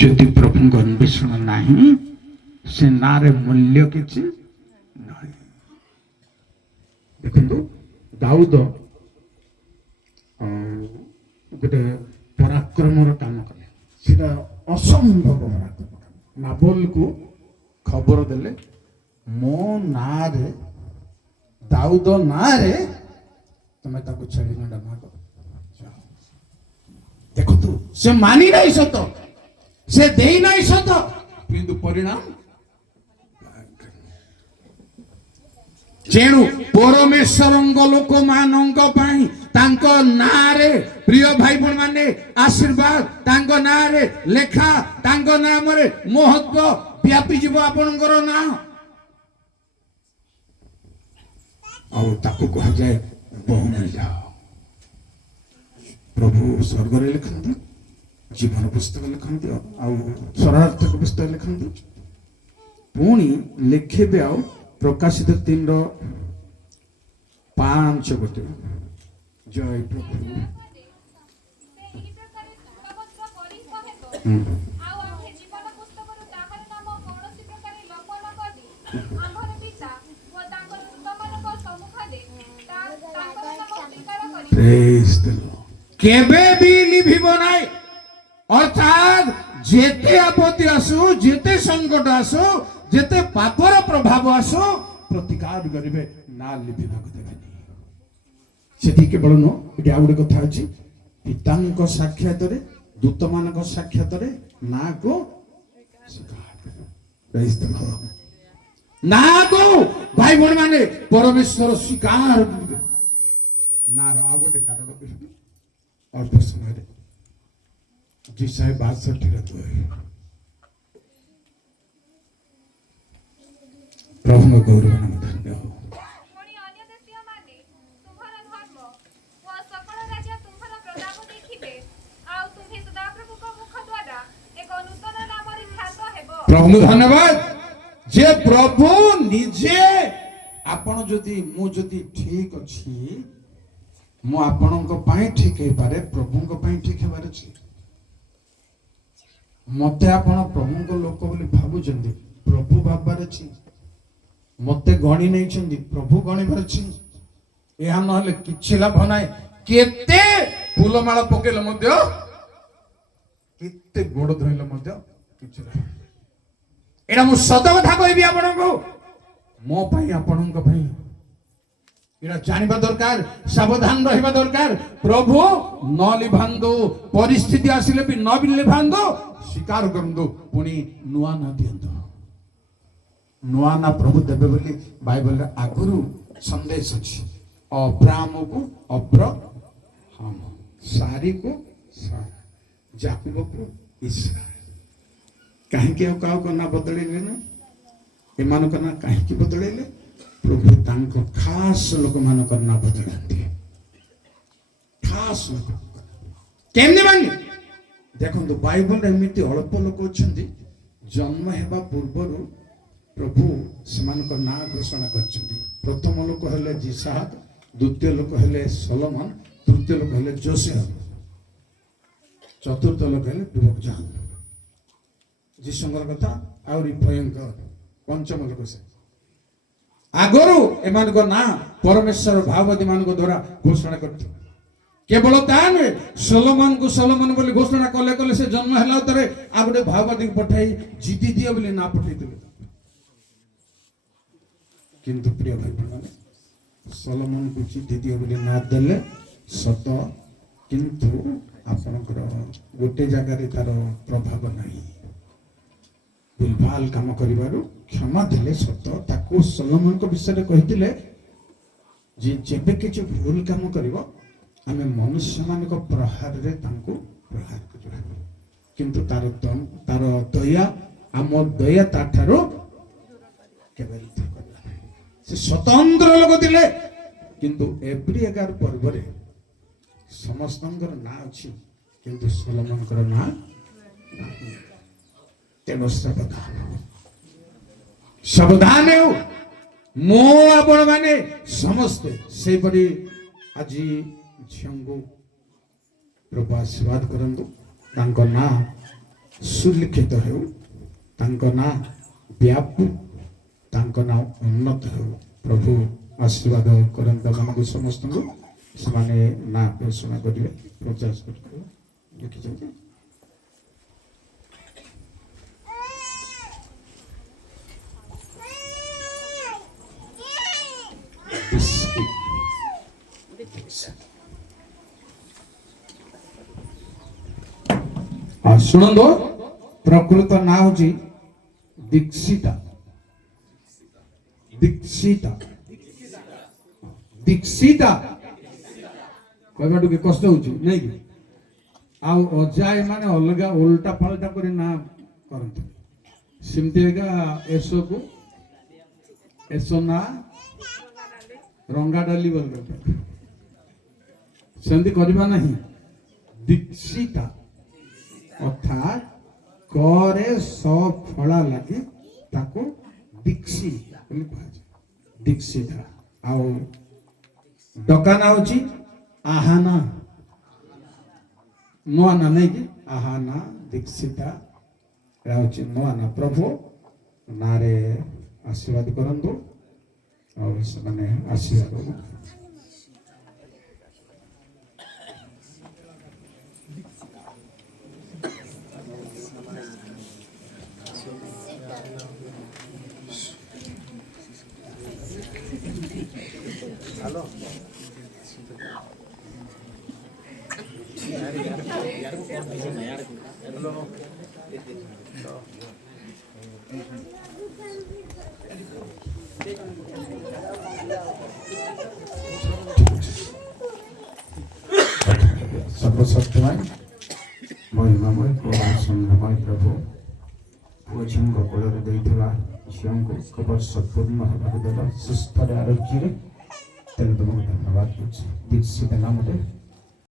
ଯଦି ପ୍ରଭୁଙ୍କ ଅନ୍ୱେଷଣ ନାହିଁ ସେ ନାଁରେ ମୂଲ୍ୟ କିଛି ନାହିଁ। ଦେଖନ୍ତୁ ଦାଉଦ ଗୋଟେ ପରାକ୍ରମର କାମ କଲେ, ସେଟା ଅସମ୍ଭବ ପରାକ୍ରମ କାମ। ନାବଲକୁ ଖବର ଦେଲେ ମୋ ନାଁରେ, ଦାଉଦ ନାଁରେ ତମେ ତାକୁ ଛେଳି ମେଣ୍ଢା ମାଗ। ଦେଖନ୍ତୁ ସେ ମାନି ନାହିଁ ସତ, ସେ ଦେଇ ନାହିଁ ସତ, କିନ୍ତୁ ପରିଣାମ ତେଣୁ ପରମେଶ୍ୱରଙ୍କ ଲୋକମାନଙ୍କ ପାଇଁ ତାଙ୍କ ନାଁରେ ପ୍ରିୟ ଭାଇ ଭଉଣୀ ମାନେ ଆଶୀର୍ବାଦ, ତାଙ୍କ ନାଁରେ ଲେଖା, ତାଙ୍କ ନାମରେ ମହତ୍ଵ ବ୍ୟାପିଯିବ ଆପଣଙ୍କର ନାଁ। ଆଉ ତାକୁ କୁହାଯାଏ ବହୁମୂଲ୍ୟ। ପ୍ରଭୁ ସ୍ୱର୍ଗରେ ଲେଖନ୍ତି, ଜୀବନ ପୁସ୍ତକ ଲେଖନ୍ତି, ଆଉ ସ୍ୱରାର୍ଥକ ପୁସ୍ତକ ଲେଖନ୍ତି, ପୁଣି ଲେଖିବେ ଆଉ ପ୍ରକାଶିତ 3:5 ଜୟ ପ୍ରଭୁ। କେବେ ବି লিভিব নাই। অর্থাৎ যেতে আপত্তি আসু, যেতে সংকট আসু, যেতে পাপর প্রভাব আসু, প্রতিকার করিবে না, লিভিବାକୁ দেবেনি। সেটি কেবଳ ନୁହଁ, ଏଠି ଆଉ ଗୋଟେ କଥା ଅଛି, ପିତାଙ୍କ ସାକ୍ଷାତରେ, ଦୂତମାନଙ୍କ ସାକ୍ଷାତରେ ନାଁକୁ ନାଁକୁ ଭାଇ ଭଉଣୀ ମାନେ ପରମେଶ୍ୱର ସ୍ୱୀକାର କରିବେ। ନାଁର ଆଉ ଗୋଟେ କାରଣ କହିବି ଅଳ୍ପ ସମୟରେ, Jisai 62 ପ୍ରଭୁଙ୍କ ଗୌରବ ନାମ ଧନ୍ୟ ହଉ। ପ୍ରଭୁଙ୍କୁ ଧନ୍ୟବାଦ ଯେ ପ୍ରଭୁ ନିଜେ, ଆପଣ ଯଦି, ମୁଁ ଯଦି ଠିକ ଅଛି, ମୁଁ ଆପଣଙ୍କ ପାଇଁ ଠିକ ହେଇପାରେ, ପ୍ରଭୁଙ୍କ ପାଇଁ ଠିକ ହେବାର ଅଛି। ମତେ ଆପଣ ପ୍ରଭୁଙ୍କ ଲୋକ ବୋଲି ଭାବୁଛନ୍ତି, ପ୍ରଭୁ ଭାବିବାର ଅଛି। ମତେ ଗଣି ନେଇଛନ୍ତି, ପ୍ରଭୁ ଗଣିବାର ଅଛି। ଏହା ନହେଲେ କିଛି ଲାଭ ନାହିଁ। କେତେ ଫୁଲମାଳ ପକେଇଲେ ମଧ୍ୟ, କେତେ ଗୋଡ ଧୋଇଲେ ମଧ୍ୟ କିଛି ଲାଭ ନାହିଁ। ଏଇଟା ମୁଁ ସତ କଥା କହିବି ଆପଣଙ୍କୁ, ମୋ ପାଇଁ, ଆପଣଙ୍କ ପାଇଁ ଏଇଟା ଜାଣିବା ଦରକାର, ସାବଧାନ ରହିବା ଦରକାର। ପ୍ରଭୁ ନ ଲିଭାନ୍ତୁ, ପରିସ୍ଥିତି ଆସିଲେ ବି ନ ଲିଭାନ୍ତୁ, ସ୍ୱୀକାର କରନ୍ତୁ, ପୁଣି ନୂଆ ନା ଦିଅନ୍ତୁ। ନୂଆ ନା ପ୍ରଭୁ ଦେବେ ବୋଲି ବାଇବଲରେ ଆଗରୁ ସନ୍ଦେଶ ଅଛି। ଅବ୍ରାହ୍ମକୁ ଅବ୍ରହାମ, ସାରିକୁ ସାରା, ଯାକୁବକୁ ଇସ୍ରାଏଲ। କାହିଁକି ଆଉ କାହାକୁ ନା ବଦଳେଇଲେ ନା? ଏମାନଙ୍କ ନା କାହିଁକି ବଦଳେଇଲେ? ପ୍ରଭୁ ତାଙ୍କ ଖାସ ଲୋକମାନଙ୍କର ନା ବଦଳାନ୍ତି। ଖାସ ଲୋକ କେମିତି ମାନେ? ଦେଖନ୍ତୁ ବାଇବଲରେ ଏମିତି ଅଳ୍ପ ଲୋକ ଅଛନ୍ତି, ଜନ୍ମ ହେବା ପୂର୍ବରୁ ପ୍ରଭୁ ସେମାନଙ୍କ ନାଁ ଘୋଷଣା କରିଛନ୍ତି। ପ୍ରଥମ ଲୋକ ହେଲେ ଯିସାକ, ଦ୍ୱିତୀୟ ଲୋକ ହେଲେ ସଲୋମନ, ତୃତୀୟ ଲୋକ ହେଲେ ଯୋସେଫ, ଚତୁର୍ଥ ଲୋକ ହେଲେ ଯୁବକ। ଯୀଶୁଙ୍କର କଥା ଆହୁରି ଭୟଙ୍କର, ପଞ୍ଚମ ଲୋକ ସେ। ଆଗରୁ ଏମାନଙ୍କ ନାଁ ପରମେଶ୍ୱର ଭାବବାଦୀ ମାନଙ୍କ ଦ୍ୱାରା ଘୋଷଣା କରିଥିଲେ। କେବଳ ତା ନୁହେଁ, ସଲୋମନକୁ ସଲୋମନ ବୋଲି ଘୋଷଣା କଲେ କଲେ ସେ ଜନ୍ମ ହେଲା ପରେ ଆଉ ଗୋଟେ ଭାବବାଦୀକୁ ପଠାଇ ଜିତି ଦିଅ ବୋଲି ନାଁ ପଠାଇଥିଲେ। କିନ୍ତୁ ପ୍ରିୟ ଭାଇ ମାନେ, ସଲୋମନକୁ ଜିତି ଦିଅ ବୋଲି ନାଁ ଦେଲେ ସତ, କିନ୍ତୁ ଆପଣଙ୍କର ଗୋଟେ ଜାଗାରେ ତାର ପ୍ରଭାବ ନାହିଁ। ଭୁଲଭାଲ କାମ କରିବାରୁ କ୍ଷମା ଦେଲେ ସତ, ତାକୁ ସଲୋମନଙ୍କ ବିଷୟରେ କହିଥିଲେ ଯେ ଯେବେ କିଛି ଭୁଲ କାମ କରିବ ଆମେ ମନୁଷ୍ୟମାନଙ୍କ ପ୍ରହାରରେ ତାଙ୍କୁ ପ୍ରହାର କରିବା, କିନ୍ତୁ ତାର ଦୟା, ଆମ ଦୟା ତାଠାରୁ କେବେ ସେ ସ୍ୱତନ୍ତ୍ର ଲୋକ ଥିଲେ। କିନ୍ତୁ ଏପ୍ରି 11 ପର୍ବରେ ସମସ୍ତଙ୍କର ନାଁ ଅଛି, କିନ୍ତୁ ସଲୋମନଙ୍କର ନାଁ ନାହିଁ। ତେଣୁ ସାବଧାନ ହେଉ। ମୁଁ ଆପଣ ମାନେ ସମସ୍ତେ ସେହିପରି ଆଜି ଝିଅଙ୍କୁ ପ୍ରଭୁ ଆଶୀର୍ବାଦ କରନ୍ତୁ, ତାଙ୍କ ନାଁ ସୁଲିଖିତ ହେଉ, ତାଙ୍କ ନାଁ ବ୍ୟାପୁ, ତାଙ୍କ ନାଁ ଉନ୍ନତ ହେଉ। ପ୍ରଭୁ ଆଶୀର୍ବାଦ କରନ୍ତୁ ଆମମାନଙ୍କୁ ସମସ୍ତଙ୍କୁ। ସେମାନେ ନାଁ ଘୋଷଣା କରିବେ, ପ୍ରଚାର କରିବେ। ଦେଖିଛନ୍ତି ଶୁଣନ୍ତୁ, ପ୍ରକୃତ ନାଁ ହଉଛି ଦୀକ୍ଷିତା। ଦୀକ୍ଷିତା ଦୀକ୍ଷିତା କହିବା ଟିକେ କଷ୍ଟ ହଉଛି ନାଇଁ କି? ଆଉ ଅଜା ଏମାନେ ଅଲଗା ଓଲଟା ପାଲଟା କରି ନାଁ କରନ୍ତି। ସେମିତି ଏକା ଏସକୁ ଏସ ନା ରଙ୍ଗା ଡାଲି ବୋଲି ସେମିତି କରିବା ନାହିଁ। ଦୀକ୍ଷିତା ଅର୍ଥାତ୍ କରେ ସଫଳା ଲାଗି ତାକୁ ଦୀକ୍ଷି ବୋଲି କୁହାଯାଏ। ଦୀକ୍ଷିତା। ଆଉ ଡକାନା ହଉଛି ଆହାନା, ନୂଆ ନା ନାଇଁ କି? ଆହାନା ଦୀକ୍ଷିତା ଏଟା ହଉଛି ନୂଆ ନା। ପ୍ରଭୁ ନାଁରେ ଆଶୀର୍ବାଦ କରନ୍ତୁ ଆଉ ସେମାନେ ଆଶୀର୍ବାଦ ସର୍ବଶକ୍ତିମାନ ମହିମାମୟ ସଂଘମୟ ପ୍ରଭୁ ପୁଅ ଝିଅଙ୍କ କୋଳରେ ଦେଇଥିବା ଝିଅଙ୍କୁ ଖବର ସମ୍ପୂର୍ଣ୍ଣ ହେବାକୁ ଦେବା ସୁସ୍ଥରେ ଆରୋଗ୍ୟରେ ତେଣୁ ତୁମକୁ ଧନ୍ୟବାଦ ଦେଉଛି। ଦୀକ୍ଷିତ ନାମରେ